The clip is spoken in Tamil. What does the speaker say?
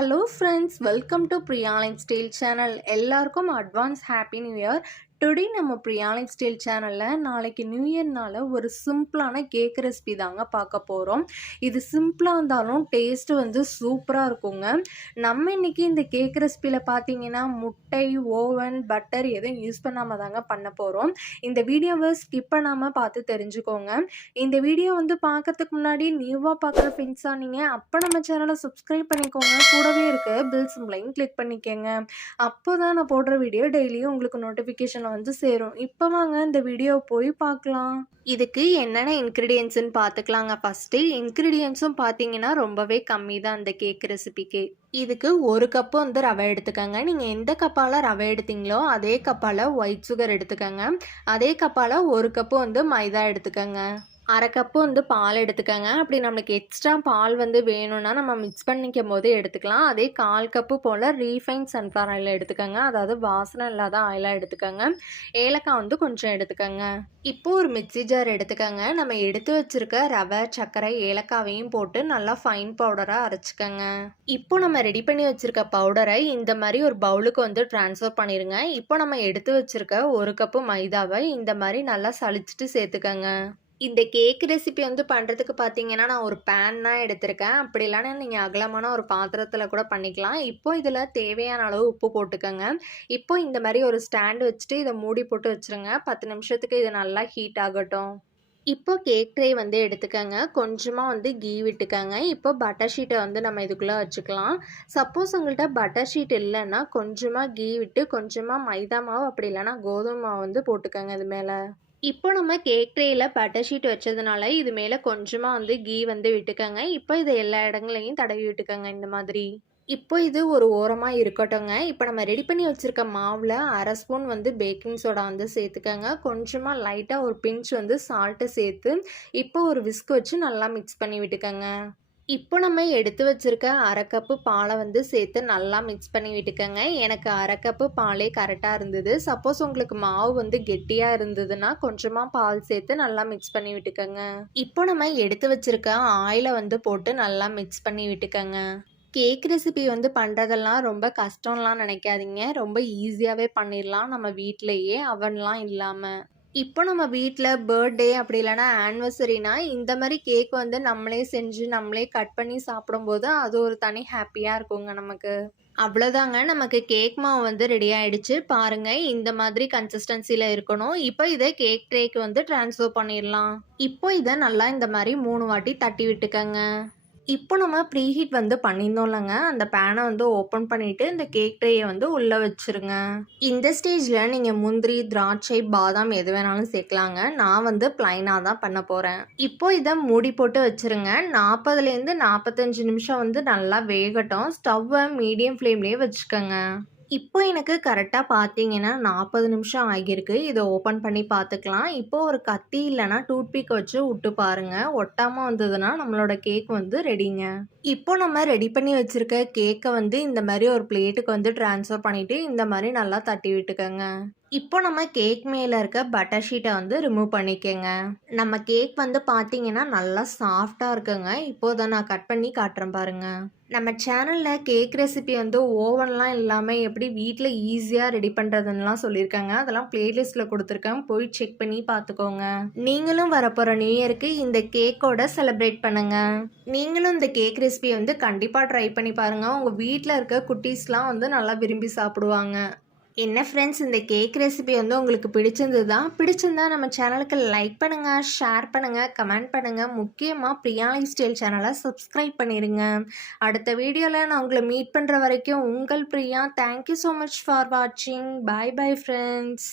ஹலோ ஃப்ரெண்ட்ஸ் வெல்கம் டு பிரியாலின் ஸ்டீல் சேனல் எல்லாருக்கும் advance happy new year today நம்ம பிரியாணி ஸ்டைல் சேனலில் நாளைக்கு நியூ இயர்னால ஒரு சிம்பிளான கேக் ரெசிபி தாங்க பார்க்க போகிறோம் இது சிம்பிளாக இருந்தாலும் டேஸ்ட்டு வந்து சூப்பராக இருக்குங்க. நம்ம இன்னைக்கு இந்த கேக் ரெசிபியில் பார்த்தீங்கன்னா முட்டை ஓவன் பட்டர் எதுவும் யூஸ் பண்ணாமல் தாங்க பண்ண போகிறோம் இந்த வீடியோவை ஸ்கிப் பண்ணாமல் பார்த்து தெரிஞ்சுக்கோங்க. இந்த வீடியோ வந்து பார்க்கறதுக்கு முன்னாடி நியூவாக பார்க்குற ஃப்ரெண்ட்ஸாக நீங்கள் அப்போ நம்ம சேனலை சப்ஸ்கிரைப் பண்ணிக்கோங்க. கூடவே இருக்க பில் சிம்பிளையும் கிளிக் பண்ணிக்கோங்க. அப்போ தான் நான் போடுற வீடியோ டெய்லியும் உங்களுக்கு நோட்டிஃபிகேஷன் வந்து சேரும். இப்போ வாங்க இந்த வீடியோ போய் பார்க்கலாம். இதுக்கு என்னென்ன இன்க்ரீடியன்ஸ்னு பார்த்துக்கலாங்க ஃபஸ்ட்டு இன்க்ரீடியன்ஸும் பார்த்தீங்கன்னா ரொம்பவே கம்மி தான் அந்த கேக். ரெசிபிக்கு இதுக்கு ஒரு கப்பு வந்து ரவை எடுத்துக்கோங்க. நீங்கள் எந்த கப்பால் ரவை எடுத்தீங்களோ அதே கப்பால் ஒயிட் சுகர் எடுத்துக்கோங்க. அதே கப்பால் ஒரு கப்பு வந்து மைதா எடுத்துக்கோங்க. அரை கப்பு வந்து பால் எடுத்துக்கோங்க. அப்படி நம்மளுக்கு எக்ஸ்ட்ரா பால் வந்து வேணும்னா நம்ம மிக்ஸ் பண்ணிக்கும் போது எடுத்துக்கலாம். அதே கால் கப்பு போல் ரீஃபைன் சன்ஃப்ளவர் ஆயில் எடுத்துக்கோங்க. அதாவது வாசனை இல்லாத ஆயிலாக எடுத்துக்கோங்க. ஏலக்காய் வந்து கொஞ்சம் எடுத்துக்கோங்க. இப்போ ஒரு மிக்ஸி ஜார் எடுத்துக்கோங்க. நம்ம எடுத்து வச்சிருக்க ரவை சர்க்கரை ஏலக்காவையும் போட்டு நல்லா ஃபைன் பவுடராக அரைச்சிக்கோங்க. இப்போ நம்ம ரெடி பண்ணி வச்சிருக்க பவுடரை இந்த மாதிரி ஒரு பவுலுக்கு வந்து ட்ரான்ஸ்ஃபர் பண்ணிடுங்க இப்போ நம்ம எடுத்து வச்சிருக்க ஒரு கப்பு மைதாவை இந்த மாதிரி நல்லா சளிச்சிட்டு சேர்த்துக்கோங்க. இந்த கேக் ரெசிபி வந்து பண்ணுறதுக்கு பார்த்தீங்கன்னா நான் ஒரு பேன் தான் எடுத்திருக்கேன். அப்படி இல்லைன்னா நீங்கள் அகலமான ஒரு பாத்திரத்தில் கூட பண்ணிக்கலாம். இப்போ இதில் தேவையான அளவு உப்பு போட்டுக்கோங்க. இப்போ இந்த மாதிரி ஒரு ஸ்டாண்டு வச்சுட்டு இதை மூடி போட்டு வச்சுருங்க. பத்து நிமிஷத்துக்கு இது நல்லா ஹீட் ஆகட்டும். இப்போ கேக் ட்ரே வந்து எடுத்துக்கோங்க. கொஞ்சமாக வந்து கீ விட்டுக்கோங்க. இப்போ பட்டர் ஷீட்டை வந்து நம்ம இதுக்குள்ளே வச்சுக்கலாம். சப்போஸ் உங்கள்கிட்ட பட்டர் ஷீட் இல்லைன்னா கொஞ்சமாக கீ விட்டு கொஞ்சமாக மைதா மாவு அப்படி இல்லைன்னா கோதுமை மாவு வந்து போட்டுக்கோங்க இது மேலே. இப்போ நம்ம கேக் ட்ரேயில் பட்டர் ஷீட் வச்சதுனால இது மேலே கொஞ்சமாக வந்து கீ வந்து விட்டுக்கோங்க. இப்போ இதை எல்லா இடங்களையும் தடவி விட்டுக்கோங்க இந்த மாதிரி. இப்போ இது ஒரு ஓரமாக இருக்கட்டும்ங்க. இப்போ நம்ம ரெடி பண்ணி வச்சுருக்க மாவில் அரை ஸ்பூன் வந்து பேக்கிங் சோடா வந்து சேர்த்துக்கோங்க. கொஞ்சமாக லைட்டாக ஒரு பிஞ்ச் வந்து சால்ட்டு சேர்த்து இப்போ ஒரு விஸ்க் வச்சு நல்லா மிக்ஸ் பண்ணி விட்டுக்கோங்க. இப்போ நம்ம எடுத்து வச்சிருக்க அரை கப்பு பாலை வந்து சேர்த்து நல்லா மிக்ஸ் பண்ணி விட்டுக்கோங்க. எனக்கு அரை கப்பு பாலே கரெக்டாக இருந்தது. சப்போஸ் உங்களுக்கு மாவு வந்து கெட்டியாக இருந்ததுன்னா கொஞ்சமாக பால் சேர்த்து நல்லா மிக்ஸ் பண்ணி விட்டுக்கோங்க. இப்போ நம்ம எடுத்து வச்சுருக்க ஆயிலை வந்து போட்டு நல்லா மிக்ஸ் பண்ணி விட்டுக்கோங்க. கேக் ரெசிபி வந்து பண்ணுறதெல்லாம் ரொம்ப கஷ்டம்லாம் நினைக்காதீங்க. ரொம்ப ஈஸியாகவே பண்ணிடலாம் நம்ம வீட்டிலையே அவன்லாம் இல்லாமல் இப்போ நம்ம வீட்டில் பர்த்டே அப்படி இல்லைன்னா ஆனிவர்சரினா இந்த மாதிரி கேக் வந்து நம்மளே செஞ்சு நம்மளே கட் பண்ணி சாப்பிடும்போது அது ஒரு தனி ஹாப்பியாக இருக்குங்க நமக்கு. அவ்வளோதாங்க நமக்கு கேக் மாவு வந்து ரெடி ஆயிடுச்சு. பாருங்க இந்த மாதிரி கன்சிஸ்டன்சியில் இருக்கணும். இப்போ இதை கேக் ட்ரேக்கு வந்து ட்ரான்ஸ்ஃபர் பண்ணிடலாம். இப்போ இதை நல்லா இந்த மாதிரி மூணு வாட்டி தட்டி விட்டுக்கங்க. இப்போ நம்ம ப்ரீஹீட் வந்து பண்ணியிருந்தோம்லங்க. அந்த பேனை வந்து ஓப்பன் பண்ணிவிட்டு இந்த கேக் ட்ரேயை வந்து உள்ளே வச்சுருங்க. இந்த ஸ்டேஜில் நீங்கள் முந்திரி திராட்சை பாதாம் எது வேணாலும் சேர்க்கலாங்க. நான் வந்து ப்ளைனாக தான் பண்ண போகிறேன் இப்போ இதை மூடி போட்டு வச்சுருங்க. நாற்பதுலேருந்து நாற்பத்தஞ்சு நிமிஷம் வந்து நல்லா வேகட்டும். ஸ்டவ்வை மீடியம் ஃப்ளேம்லேயே வச்சுக்கோங்க. இப்போ எனக்கு கரெக்டாக பார்த்தீங்கன்னா நாற்பது நிமிஷம் ஆகியிருக்கு. இதை ஓப்பன் பண்ணி பார்த்துக்கலாம். இப்போ ஒரு கத்தி இல்லைன்னா டூத்பிக் வச்சு விட்டு பாருங்கள் ஒட்டாமல் வந்ததுன்னா நம்மளோட கேக் வந்து ரெடிங்க இப்போ நம்ம ரெடி பண்ணி வச்சுருக்க கேக்கை வந்து இந்த மாதிரி ஒரு பிளேட்டுக்கு வந்து ட்ரான்ஸ்ஃபர் பண்ணிவிட்டு இந்த மாதிரி நல்லா தட்டி விட்டுக்கோங்க. இப்போ நம்ம கேக் மேலே இருக்க பட்டர் ஷீட்டை வந்து ரிமூவ் பண்ணிக்கோங்க. நம்ம கேக் வந்து பார்த்தீங்கன்னா நல்லா சாஃப்டாக இருக்குங்க. இப்போதை நான் கட் பண்ணி காட்டுறேன் பாருங்கள் நம்ம சேனலில் கேக் ரெசிபி வந்து ஓவன்லாம் இல்லாமல் எப்படி வீட்டில் ஈஸியாக ரெடி பண்ணுறதுன்னெலாம் சொல்லியிருக்காங்க. அதெல்லாம் பிளேலிஸ்ட்டில் கொடுத்துருக்கேன். போய் செக் பண்ணி பார்த்துக்கோங்க நீங்களும் வரப்போகிற நியூ இயருக்கு இந்த கேக்கோட செலிப்ரேட் பண்ணுங்கள் நீங்களும் இந்த கேக் ரெசிபியை வந்து கண்டிப்பாக ட்ரை பண்ணி பாருங்கள் உங்கள் வீட்டில் இருக்க குட்டீஸ்லாம் வந்து நல்லா விரும்பி சாப்பிடுவாங்க. என்ன ஃப்ரெண்ட்ஸ் இந்த கேக் ரெசிபி வந்து உங்களுக்கு பிடிச்சிருந்தது? தான் பிடிச்சிருந்தா நம்ம சேனலுக்கு லைக் பண்ணுங்கள் ஷேர் பண்ணுங்கள் கமெண்ட் பண்ணுங்கள் முக்கியமாக பிரியாணி ஸ்டைல் சேனலை சப்ஸ்கிரைப் பண்ணிடுங்க அடுத்த வீடியோவில் நான் உங்களை மீட் பண்ணுற வரைக்கும் உங்கள் Priya thank you so much for வாட்சிங் பாய் பாய் ஃப்ரெண்ட்ஸ்